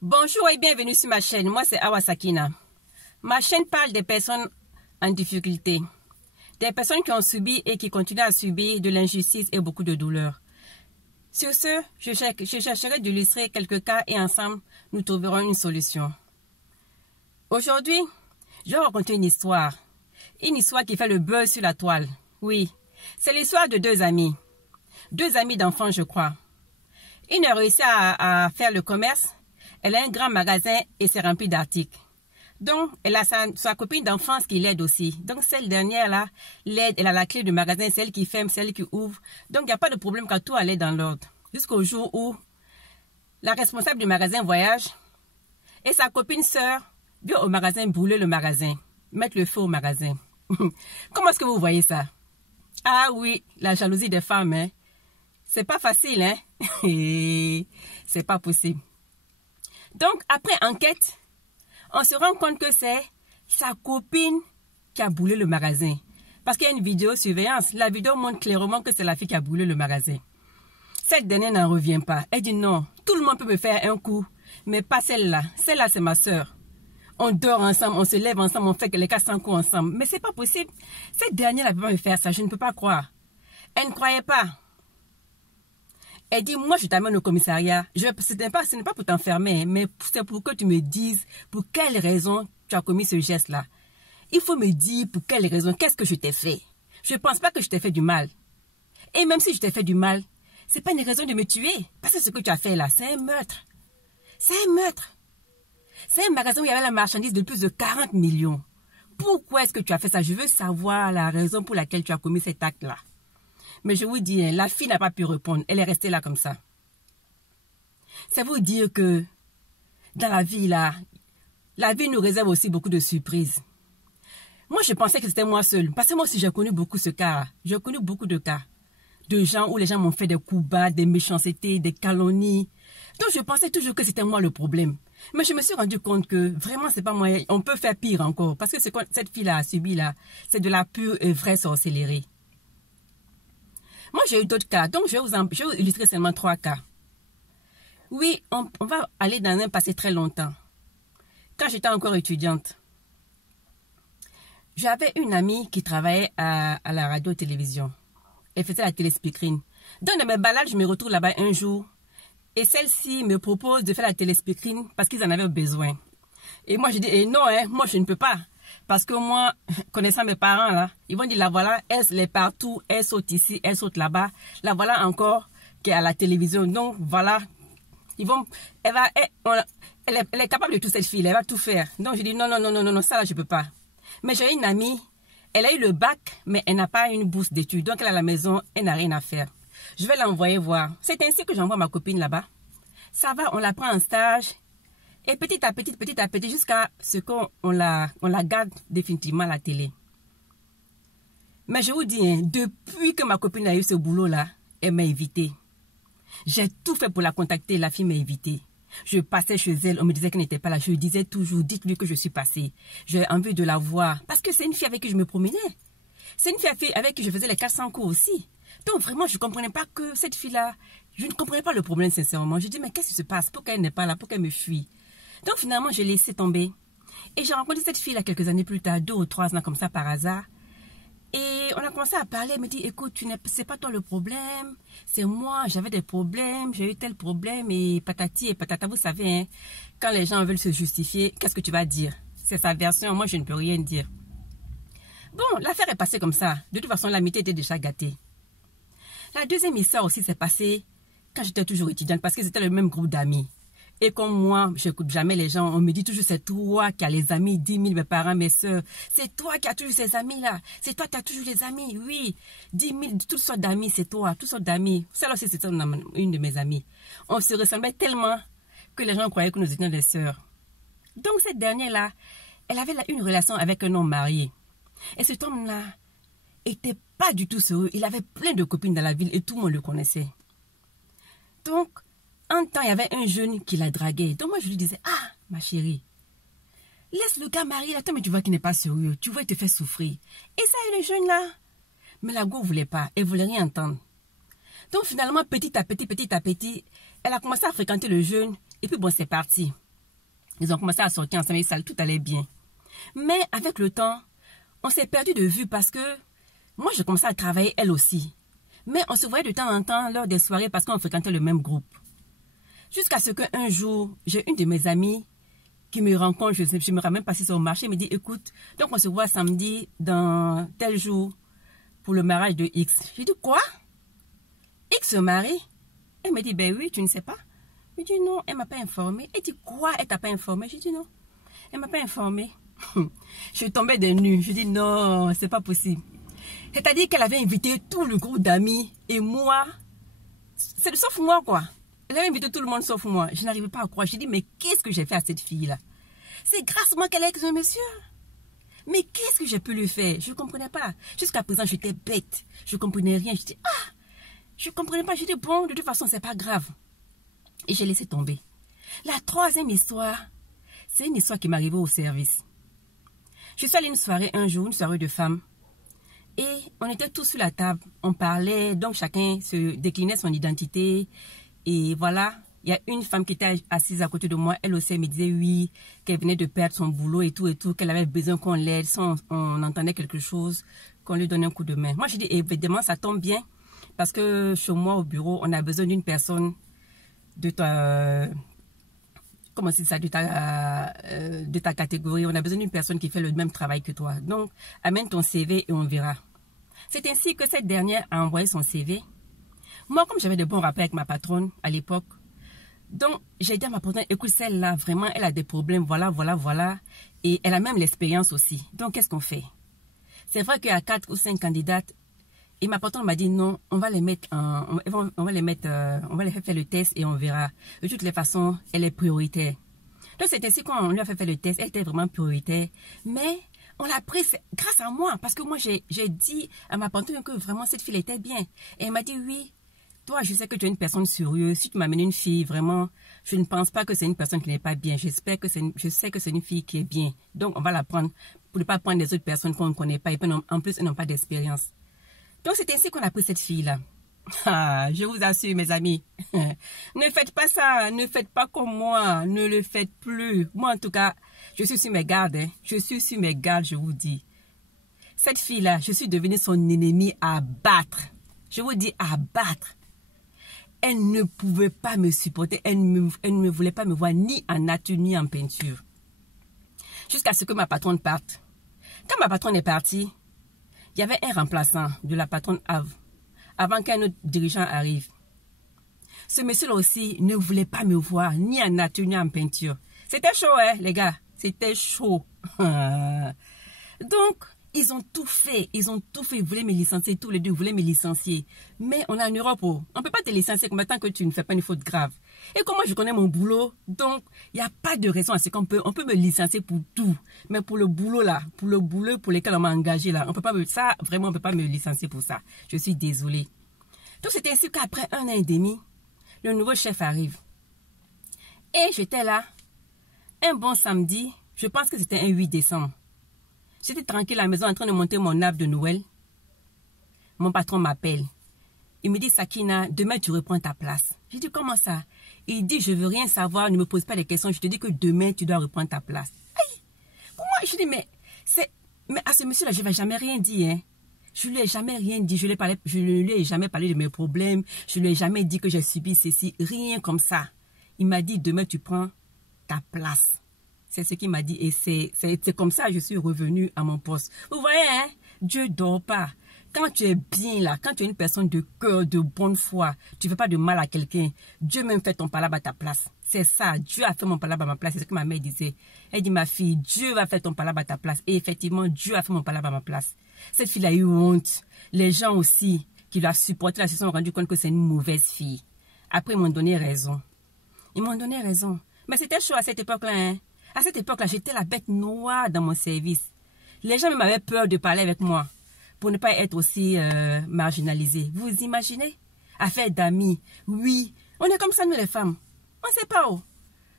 Bonjour et bienvenue sur ma chaîne. Moi, c'est Awa Sakina. Ma chaîne parle des personnes en difficulté. Des personnes qui ont subi et qui continuent à subir de l'injustice et beaucoup de douleur. Sur ce, je chercherai d'illustrer quelques cas et ensemble, nous trouverons une solution. Aujourd'hui, je vais raconter une histoire. Une histoire qui fait le buzz sur la toile. Oui, c'est l'histoire de deux amis. Deux amis d'enfants, je crois. Une a réussi à faire le commerce. Elle a un grand magasin et c'est rempli d'articles. Donc, elle a sa copine d'enfance qui l'aide aussi. Donc, cette dernière-là l'aide, elle a la clé du magasin, c'est elle qui ferme, c'est elle qui ouvre. Donc, il n'y a pas de problème quand tout allait dans l'ordre. Jusqu'au jour où la responsable du magasin voyage et sa copine sœur vient au magasin brûler le magasin, mettre le feu au magasin. Comment est-ce que vous voyez ça? Ah oui, la jalousie des femmes, hein. C'est pas facile, hein. C'est pas possible. Donc, après enquête, on se rend compte que c'est sa copine qui a brûlé le magasin. Parce qu'il y a une vidéosurveillance. La vidéo montre clairement que c'est la fille qui a brûlé le magasin. Cette dernière n'en revient pas. Elle dit non, tout le monde peut me faire un coup, mais pas celle-là. Celle-là, c'est ma soeur. On dort ensemble, on se lève ensemble, on fait les 400 coups ensemble. Mais c'est pas possible. Cette dernière ne peut pas me faire ça, je ne peux pas croire. Elle ne croyait pas. Elle dit, moi, je t'amène au commissariat. Ce n'est pas pour t'enfermer, mais c'est pour que tu me dises pour quelle raison tu as commis ce geste-là. Il faut me dire pour quelle raison, qu'est-ce que je t'ai fait. Je ne pense pas que je t'ai fait du mal. Et même si je t'ai fait du mal, ce n'est pas une raison de me tuer. Parce que ce que tu as fait là, c'est un meurtre. C'est un meurtre. C'est un magasin où il y avait la marchandise de plus de 40 millions. Pourquoi est-ce que tu as fait ça? Je veux savoir la raison pour laquelle tu as commis cet acte-là. Mais je vous dis, la fille n'a pas pu répondre. Elle est restée là comme ça. C'est vous dire que dans la vie, là, la vie nous réserve aussi beaucoup de surprises. Moi, je pensais que c'était moi seule. Parce que moi aussi, j'ai connu beaucoup ce cas. J'ai connu beaucoup de cas. De gens où les gens m'ont fait des coups bas, des méchancetés, des calomnies. Donc, je pensais toujours que c'était moi le problème. Mais je me suis rendu compte que vraiment, c'est pas moi. On peut faire pire encore. Parce que ce que cette fille-là a subi, là, c'est de la pure et vraie sorcellerie. Moi, j'ai eu d'autres cas, donc je vais vous illustrer seulement 3 cas. Oui, on va aller dans un passé très longtemps. Quand j'étais encore étudiante, j'avais une amie qui travaillait à la radio-télévision. Elle faisait la téléspeakerine. Dans mes balades, je me retrouve là-bas un jour et celle-ci me propose de faire la téléspeakerine parce qu'ils en avaient besoin. Et moi, je dis, non, moi, je ne peux pas. Parce que moi, connaissant mes parents, là, ils vont dire, la voilà, elle est partout, elle saute ici, elle saute là-bas. La voilà encore qui est à la télévision. Donc, voilà, elle est capable de tout, cette fille, elle va tout faire. Donc, je dis, non, ça, là, je ne peux pas. Mais j'ai une amie, elle a eu le bac, mais elle n'a pas une bourse d'études. Donc, elle est à la maison, elle n'a rien à faire. Je vais l'envoyer voir. C'est ainsi que j'envoie ma copine là-bas. Ça va, on la prend en stage. Et petit à petit, jusqu'à ce qu'on la garde définitivement à la télé. Mais je vous dis, depuis que ma copine a eu ce boulot-là, elle m'a évité. J'ai tout fait pour la contacter, la fille m'a évité. Je passais chez elle, on me disait qu'elle n'était pas là. Je lui disais toujours, dites-lui que je suis passée. J'ai envie de la voir. Parce que c'est une fille avec qui je me promenais. C'est une fille avec qui je faisais les 400 coups aussi. Donc vraiment, je ne comprenais pas que cette fille-là, je ne comprenais pas le problème sincèrement. Je dis, mais qu'est-ce qui se passe? Pourquoi elle n'est pas là? Pourquoi elle me fuit? Donc finalement, je l'ai laissé tomber. Et j'ai rencontré cette fille là quelques années plus tard, 2 ou 3 ans comme ça par hasard. Et on a commencé à parler, elle me dit, écoute, c'est pas toi le problème, c'est moi, j'avais des problèmes, j'ai eu tel problème et patati et patata, vous savez, hein, quand les gens veulent se justifier, qu'est-ce que tu vas dire? C'est sa version, moi je ne peux rien dire. Bon, l'affaire est passée comme ça. De toute façon, l'amitié était déjà gâtée. La deuxième histoire aussi s'est passée quand j'étais toujours étudiante parce que c'était le même groupe d'amis. Et comme moi, je n'écoute jamais les gens, on me dit toujours c'est toi qui as les amis, 10 000, mes parents, mes soeurs. C'est toi qui as toujours ces amis-là. C'est toi qui as toujours les amis, oui. 10 000, toutes sortes d'amis, c'est toi, toutes sortes d'amis. Celle aussi, c'était une de mes amies. On se ressemblait tellement que les gens croyaient que nous étions des sœurs. Donc cette dernière-là, elle avait une relation avec un homme marié. Et cet homme-là n'était pas du tout sérieux. Il avait plein de copines dans la ville et tout le monde le connaissait. Donc, un temps, il y avait un jeune qui la draguait. Donc moi, je lui disais, ah, ma chérie, laisse le gars marié là, toi, mais tu vois qu'il n'est pas sérieux. Tu vois, il te fait souffrir. Et ça, le jeune là. Mais la go ne voulait pas. Elle ne voulait rien entendre. Donc finalement, petit à petit, elle a commencé à fréquenter le jeune. Et puis bon, c'est parti. Ils ont commencé à sortir ensemble, tout allait bien. Mais avec le temps, on s'est perdu de vue parce que moi, je commençais à travailler elle aussi. Mais on se voyait de temps en temps lors des soirées parce qu'on fréquentait le même groupe. Jusqu'à ce qu'un jour, j'ai une de mes amies qui me rencontre, je ne me ramène pas si c'est au marché, me dit, écoute, donc on se voit samedi dans tel jour pour le mariage de X. J'ai dit, quoi? X se marie? Elle me dit, ben oui, tu ne sais pas? Je dis, non, elle ne m'a pas informée. Elle dit, quoi? Elle t'a pas informée? J'ai dit, non, elle ne m'a pas informée. Je suis tombée des nues. Je dis, non, c'est pas possible. C'est-à-dire qu'elle avait invité tout le groupe d'amis et moi, c'est sauf moi, quoi. Elle avait invité tout le monde sauf moi. Je n'arrivais pas à croire. J'ai dit, mais qu'est-ce que j'ai fait à cette fille-là? C'est grâce à moi qu'elle est avec ce monsieur. Mais qu'est-ce que j'ai pu lui faire? Je ne comprenais pas. Jusqu'à présent, j'étais bête. Je ne comprenais rien. Je dis, ah, je ne comprenais pas. J'ai dit, bon, de toute façon, c'est pas grave. Et j'ai laissé tomber. La troisième histoire, c'est une histoire qui m'est arrivée au service. Je suis allée à une soirée un jour, une soirée de femmes. Et on était tous sur la table. On parlait, donc chacun se déclinait son identité. Et voilà, il y a une femme qui était assise à côté de moi. Elle aussi, elle me disait oui, qu'elle venait de perdre son boulot et tout, qu'elle avait besoin qu'on l'aide. Si on entendait quelque chose, qu'on lui donnait un coup de main. Moi, je dis, évidemment, ça tombe bien. Parce que chez moi, au bureau, on a besoin d'une personne de ta... comment c'est ça, de ta catégorie. On a besoin d'une personne qui fait le même travail que toi. Donc, amène ton CV et on verra. C'est ainsi que cette dernière a envoyé son CV. Moi, comme j'avais de bons rapports avec ma patronne à l'époque, donc j'ai dit à ma patronne, écoute, celle-là, vraiment, elle a des problèmes, voilà. Et elle a même l'expérience aussi. Donc, qu'est-ce qu'on fait? C'est vrai qu'il y a 4 ou 5 candidates. Et ma patronne m'a dit non, on va les mettre, on va les faire le test et on verra. De toutes les façons, elle est prioritaire. Donc, c'est ainsi qu'on lui a fait le test. Elle était vraiment prioritaire. Mais on l'a prise grâce à moi. Parce que moi, j'ai dit à ma patronne que vraiment cette fille était bien. Et elle m'a dit oui. Toi, je sais que tu es une personne sérieuse. Si tu m'amènes une fille, vraiment, je ne pense pas que c'est une personne qui n'est pas bien. Je sais que c'est une fille qui est bien. Donc, on va la prendre pour ne pas prendre les autres personnes qu'on ne connaît pas. Et puis, en plus, elles n'ont pas d'expérience. Donc, c'est ainsi qu'on a pris cette fille-là. Ah, je vous assure, mes amis. Ne faites pas ça. Ne faites pas comme moi. Ne le faites plus. Moi, en tout cas, je suis sur mes gardes. Hein. Je suis sur mes gardes, je vous dis. Cette fille-là, je suis devenue son ennemi à battre. Je vous dis à battre. Elle ne pouvait pas me supporter. Elle ne voulait pas me voir ni en nature ni en peinture. Jusqu'à ce que ma patronne parte. Quand ma patronne est partie, il y avait un remplaçant de la patronne avant qu'un autre dirigeant arrive. Ce monsieur-là aussi ne voulait pas me voir ni en nature ni en peinture. C'était chaud, hein, les gars. C'était chaud. Donc, ils ont tout fait. Ils voulaient me licencier. Tous les deux voulaient me licencier. Mais on est en Europe. Oh. On ne peut pas te licencier comme tant que tu ne fais pas une faute grave. Et comme moi, je connais mon boulot. Donc, il n'y a pas de raison à ce qu'on peut me licencier pour tout. Mais pour le boulot, là, pour lequel on m'a engagé, là, on peut pas on peut pas me licencier pour ça. Je suis désolée. Donc, c'est ainsi qu'après 1 an et demi, le nouveau chef arrive. Et j'étais là, un bon samedi, je pense que c'était un 8 décembre. J'étais tranquille à la maison en train de monter mon arbre de Noël. Mon patron m'appelle. Il me dit, Sakina, demain tu reprends ta place. J'ai dit, comment ça? Il dit, je veux rien savoir, ne me pose pas de questions. Je te dis que demain tu dois reprendre ta place. Aïe! Comment? Je dis, mais à ce monsieur-là, je ne vais jamais rien dire. Hein. Je ne lui ai jamais rien dit. Je ne lui ai jamais parlé de mes problèmes. Je ne lui ai jamais dit que j'ai subi ceci. Rien comme ça. Il m'a dit, demain tu prends ta place. C'est ce qu'il m'a dit et c'est comme ça que je suis revenue à mon poste. Vous voyez, hein? Dieu ne dort pas. Quand tu es bien là, quand tu es une personne de cœur, de bonne foi, tu ne fais pas de mal à quelqu'un, Dieu même fait ton palabre à ta place. C'est ça, Dieu a fait mon palabre à ma place. C'est ce que ma mère disait. Elle dit, ma fille, Dieu va faire ton palabre à ta place. Et effectivement, Dieu a fait mon palabre à ma place. Cette fille a eu honte. Les gens aussi qui l'ont supporté, se sont rendus compte que c'est une mauvaise fille. Après, ils m'ont donné raison. Ils m'ont donné raison. Mais c'était chaud à cette époque-là, hein? À cette époque-là, j'étais la bête noire dans mon service. Les gens même avaient peur de parler avec moi pour ne pas être aussi marginalisée. Vous imaginez? Affaire d'amis. Oui, on est comme ça, nous les femmes. On ne sait pas où.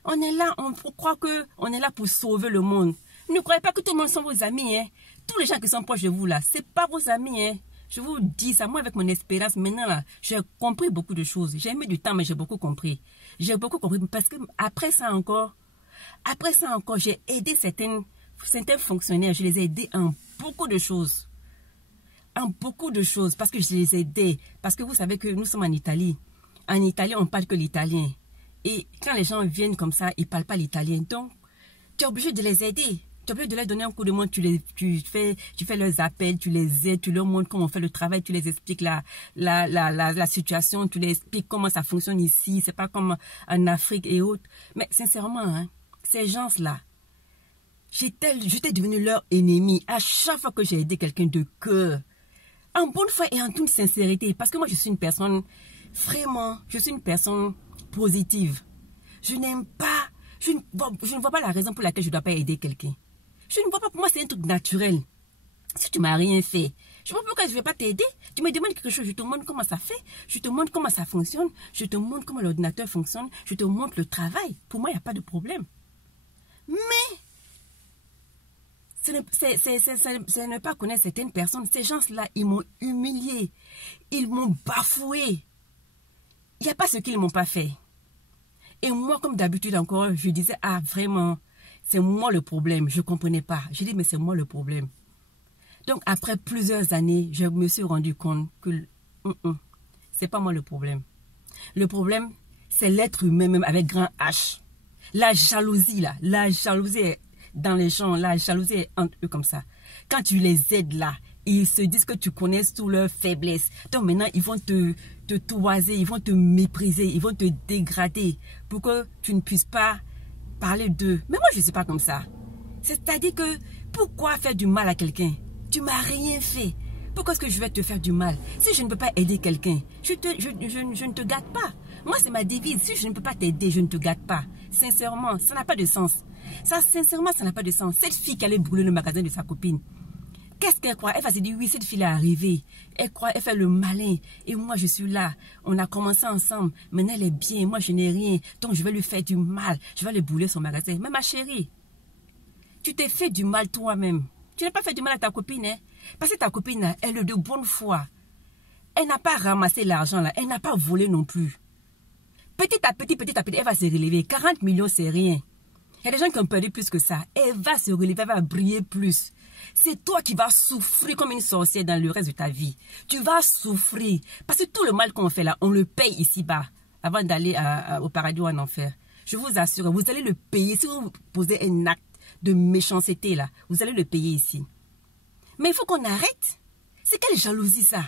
On est là, on croit qu'on est là pour sauver le monde. Ne croyez pas que tout le monde sont vos amis. Hein? Tous les gens qui sont proches de vous, là, ce n'est pas vos amis. Hein? Je vous dis ça, moi avec mon expérience, maintenant, là, j'ai compris beaucoup de choses. J'ai mis du temps, mais j'ai beaucoup compris. J'ai beaucoup compris parce que après ça encore, Après ça encore, j'ai aidé certains fonctionnaires, je les ai aidés en beaucoup de choses. En beaucoup de choses, parce que je les ai aidés. Parce que vous savez que nous sommes en Italie. En Italie, on ne parle que l'italien. Et quand les gens viennent comme ça, ils ne parlent pas l'italien. Donc, tu es obligé de les aider. Tu es obligé de leur donner un coup de main. Tu fais leurs appels, tu les aides, tu leur montres comment on fait le travail, tu les expliques la situation, tu les expliques comment ça fonctionne ici. C'est pas comme en Afrique et autres. Mais sincèrement, hein, ces gens-là, j'étais devenu leur ennemi à chaque fois que j'ai aidé quelqu'un de cœur. En bonne foi et en toute sincérité. Parce que moi, je suis une personne, vraiment, je suis une personne positive. Je n'aime pas, je ne vois pas la raison pour laquelle je ne dois pas aider quelqu'un. Je ne vois pas, pour moi, c'est un truc naturel. Si tu ne m'as rien fait, je ne vois pas pourquoi je ne vais pas t'aider. Tu me demandes quelque chose, je te montre comment ça fait, je te montre comment ça fonctionne, je te montre comment l'ordinateur fonctionne, je te montre le travail. Pour moi, il n'y a pas de problème. Mais c'est ne pas connaître certaines personnes. Ces gens-là, ils m'ont humilié. Ils m'ont bafoué. Il n'y a pas ce qu'ils ne m'ont pas fait. Et moi, comme d'habitude encore, je disais, ah vraiment, c'est moi le problème. Je ne comprenais pas. J'ai dit, mais c'est moi le problème. Donc, après plusieurs années, je me suis rendu compte que c'est pas moi le problème. Le problème, c'est l'être humain même avec grand H. La jalousie, là, la jalousie est dans les gens, la jalousie est entre eux comme ça. Quand tu les aides là, ils se disent que tu connais toutes leurs faiblesses. Donc maintenant, ils vont te toiser, ils vont te mépriser, ils vont te dégrader pour que tu ne puisses pas parler d'eux. Mais moi, je ne suis pas comme ça. C'est-à-dire que, pourquoi faire du mal à quelqu'un? Tu ne m'as rien fait. Pourquoi est-ce que je vais te faire du mal? Si je ne peux pas aider quelqu'un, je ne te gâte pas. Moi, c'est ma devise. Si je ne peux pas t'aider, je ne te gâte pas. Sincèrement, ça n'a pas de sens. Ça, sincèrement, ça n'a pas de sens. Cette fille qui allait brûler le magasin de sa copine, qu'est-ce qu'elle croit? Elle va se dire, oui, cette fille est arrivée. Elle croit, elle fait le malin. Et moi, je suis là. On a commencé ensemble. Maintenant, elle est bien. Moi, je n'ai rien. Donc, je vais lui faire du mal. Je vais lui brûler son magasin. Mais ma chérie, tu t'es fait du mal toi-même. Tu n'as pas fait du mal à ta copine, hein? Parce que ta copine, elle est de bonne foi. Elle n'a pas ramassé l'argent, là. Elle n'a pas volé non plus. Petit à petit, elle va se relever. 40 millions, c'est rien. Il y a des gens qui ont perdu plus que ça. Elle va se relever, elle va briller plus. C'est toi qui vas souffrir comme une sorcière dans le reste de ta vie. Tu vas souffrir. Parce que tout le mal qu'on fait là, on le paye ici-bas. Avant d'aller au paradis ou en enfer. Je vous assure, vous allez le payer. Si vous posez un acte de méchanceté là, vous allez le payer ici. Mais il faut qu'on arrête. C'est quelle jalousie ça?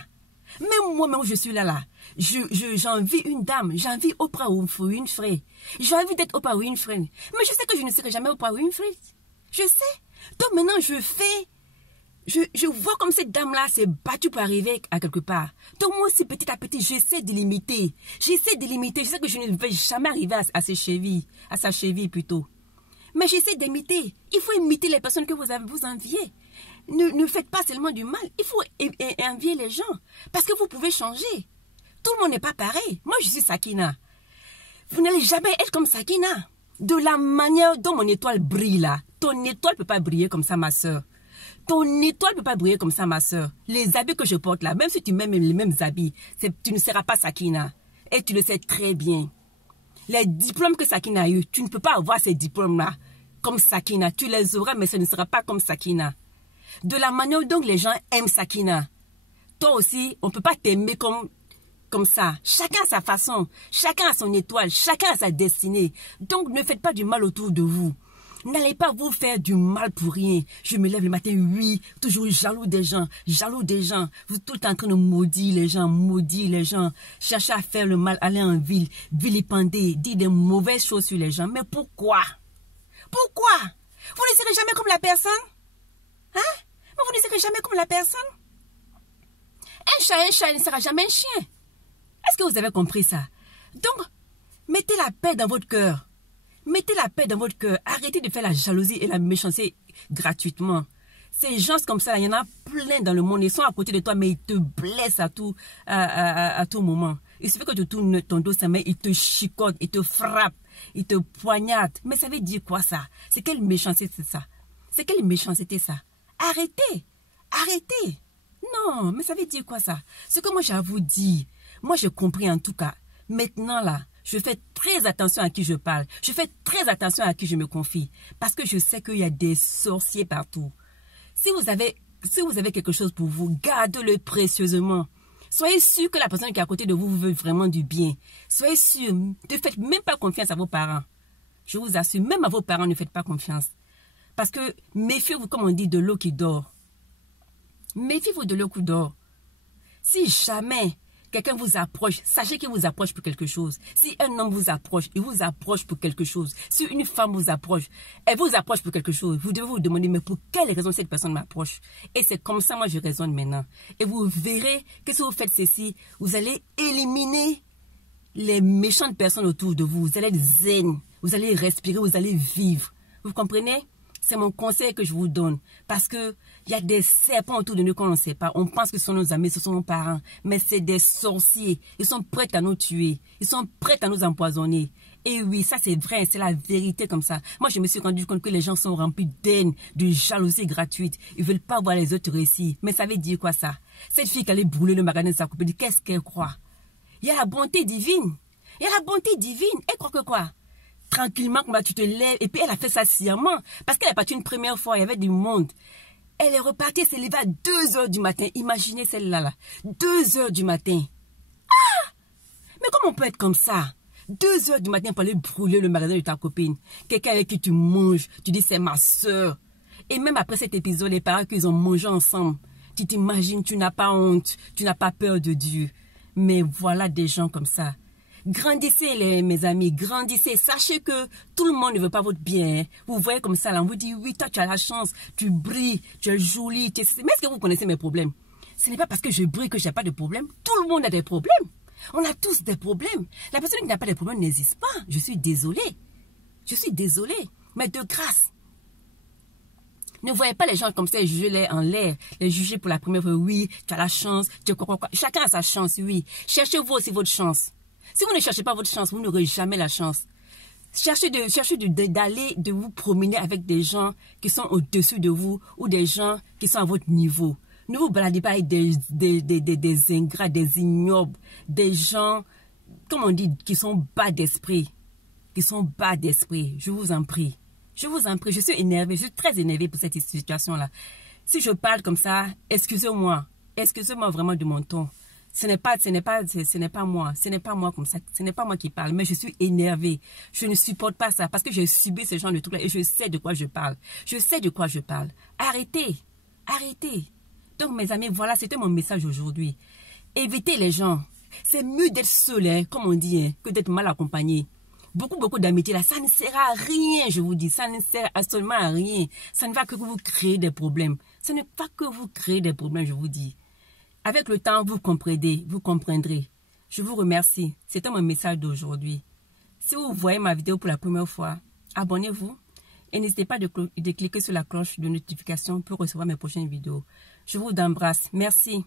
Même moi, je suis là. J'envie une dame. J'envie Oprah Winfrey. J'ai envie d'être Oprah Winfrey. Mais je sais que je ne serai jamais Oprah Winfrey. Je sais. Donc maintenant, je vois comme cette dame-là s'est battue pour arriver à quelque part. Donc moi aussi, petit à petit, j'essaie de l'imiter. Je sais que je ne vais jamais arriver à sa cheville plutôt. Mais j'essaie d'imiter. Il faut imiter les personnes que vous enviez. Ne faites pas seulement du mal. Il faut envier les gens. Parce que vous pouvez changer. Tout le monde n'est pas pareil. Moi, je suis Sakina. Vous n'allez jamais être comme Sakina. De la manière dont mon étoile brille là. Ton étoile ne peut pas briller comme ça, ma soeur. Ton étoile ne peut pas briller comme ça, ma soeur. Les habits que je porte là, même si tu mets les mêmes habits, tu ne seras pas Sakina. Et tu le sais très bien. Les diplômes que Sakina a eu, tu ne peux pas avoir ces diplômes-là comme Sakina. Tu les auras, mais ce ne sera pas comme Sakina. De la manière dont les gens aiment Sakina. Toi aussi, on ne peut pas t'aimer comme ça. Chacun a sa façon, chacun a son étoile, chacun a sa destinée. Donc, ne faites pas du mal autour de vous. N'allez pas vous faire du mal pour rien. Je me lève le matin, oui, toujours jaloux des gens. Vous êtes tout le temps en train de maudire les gens, chercher à faire le mal, aller en ville, vilipender, dire des mauvaises choses sur les gens. Mais pourquoi? Pourquoi? Vous ne serez jamais comme la personne? Hein? Mais vous ne serez jamais comme la personne? Un chat ne sera jamais un chien. Est-ce que vous avez compris ça? Donc, mettez la paix dans votre cœur. Mettez la paix dans votre cœur. Arrêtez de faire la jalousie et la méchanceté gratuitement. Ces gens comme ça, il y en a plein dans le monde. Ils sont à côté de toi, mais ils te blessent à tout moment. Il suffit que tu tournes ton dos, mais ils te chicotent, ils te frappent, ils te poignardent. Mais ça veut dire quoi ça? C'est quelle méchanceté ça? C'est quelle méchanceté ça? Arrêtez. Arrêtez. Non, mais ça veut dire quoi ça? Ce que moi j'ai à vous dire, moi j'ai compris en tout cas. Maintenant là, Je fais très attention à qui je parle. Je fais très attention à qui je me confie. Parce que je sais qu'il y a des sorciers partout. Si vous avez quelque chose pour vous, gardez-le précieusement. Soyez sûr que la personne qui est à côté de vous veut vraiment du bien. Soyez sûr. Ne faites même pas confiance à vos parents. Je vous assure, même à vos parents, ne faites pas confiance. Parce que méfiez-vous, comme on dit, de l'eau qui dort. Méfiez-vous de l'eau qui dort. Si jamais quelqu'un vous approche, sachez qu'il vous approche pour quelque chose. Si un homme vous approche, il vous approche pour quelque chose. Si une femme vous approche, elle vous approche pour quelque chose. Vous devez vous demander, mais pour quelle raison cette personne m'approche? Et c'est comme ça, moi, je raisonne maintenant. Et vous verrez que si vous faites ceci, vous allez éliminer les méchantes personnes autour de vous. Vous allez être zen. Vous allez respirer, vous allez vivre. Vous comprenez? C'est mon conseil que je vous donne. Parce que il y a des serpents autour de nous qu'on ne sait pas. On pense que ce sont nos amis, ce sont nos parents. Mais c'est des sorciers. Ils sont prêts à nous tuer. Ils sont prêts à nous empoisonner. Et oui, ça c'est vrai, c'est la vérité comme ça. Moi, je me suis rendu compte que les gens sont remplis d'haine, de jalousie gratuite. Ils ne veulent pas voir les autres réussir. Mais ça veut dire quoi ça? Cette fille qui allait brûler le magasin de sa copine, qu'est-ce qu'elle croit? Il y a la bonté divine. Il y a la bonté divine. Elle croit que quoi? Tranquillement, comme tu te lèves. Et puis elle a fait ça sciemment. Parce qu'elle est partie une première fois, il y avait du monde. Elle est repartie, elle s'est levée à 2 h du matin. Imaginez celle-là, là. 2 h du matin. Ah! Mais comment on peut être comme ça? 2 h du matin pour aller brûler le magasin de ta copine. Quelqu'un avec qui tu manges. Tu dis c'est ma soeur. Et même après cet épisode, les parents qu'ils ont mangé ensemble. Tu t'imagines, tu n'as pas honte. Tu n'as pas peur de Dieu. Mais voilà des gens comme ça. Grandissez, mes amis, grandissez. Sachez que tout le monde ne veut pas votre bien. Hein. Vous voyez comme ça, là, on vous dit, oui, toi, tu as la chance, tu brilles, tu es jolie. Mais est-ce que vous connaissez mes problèmes? Ce n'est pas parce que je brille que je n'ai pas de problème. Tout le monde a des problèmes. On a tous des problèmes. La personne qui n'a pas de problème n'existe pas. Je suis désolée. Je suis désolée. Mais de grâce. Ne voyez pas les gens comme ça et jugez-les en l'air. Les juger pour la première fois, oui, tu as la chance, tu quoi. Chacun a sa chance, oui. Cherchez-vous aussi votre chance. Si vous ne cherchez pas votre chance, vous n'aurez jamais la chance. Cherchez de vous promener avec des gens qui sont au-dessus de vous ou des gens qui sont à votre niveau. Ne vous baladez pas avec des ingrats, des ignobles, des gens, comme on dit, qui sont bas d'esprit. Qui sont bas d'esprit. Je vous en prie. Je vous en prie. Je suis énervée. Je suis très énervée pour cette situation-là. Si je parle comme ça, excusez-moi. Excusez-moi vraiment de mon ton. Ce n'est pas moi. Ce n'est pas moi comme ça. Ce n'est pas moi qui parle. Mais je suis énervée. Je ne supporte pas ça parce que j'ai subi ce genre de trucs-là et je sais de quoi je parle. Je sais de quoi je parle. Arrêtez. Arrêtez. Donc, mes amis, voilà, c'était mon message aujourd'hui. Évitez les gens. C'est mieux d'être seul, hein, comme on dit, hein, que d'être mal accompagné. Beaucoup d'amitié là, ça ne sert à rien, je vous dis. Ça ne sert absolument à rien. Ça ne va que vous créer des problèmes. Ça ne va que vous créer des problèmes, je vous dis. Avec le temps, vous comprendrez. Je vous remercie. C'était mon message d'aujourd'hui. Si vous voyez ma vidéo pour la première fois, abonnez-vous et n'hésitez pas de cliquer sur la cloche de notification pour recevoir mes prochaines vidéos. Je vous embrasse. Merci.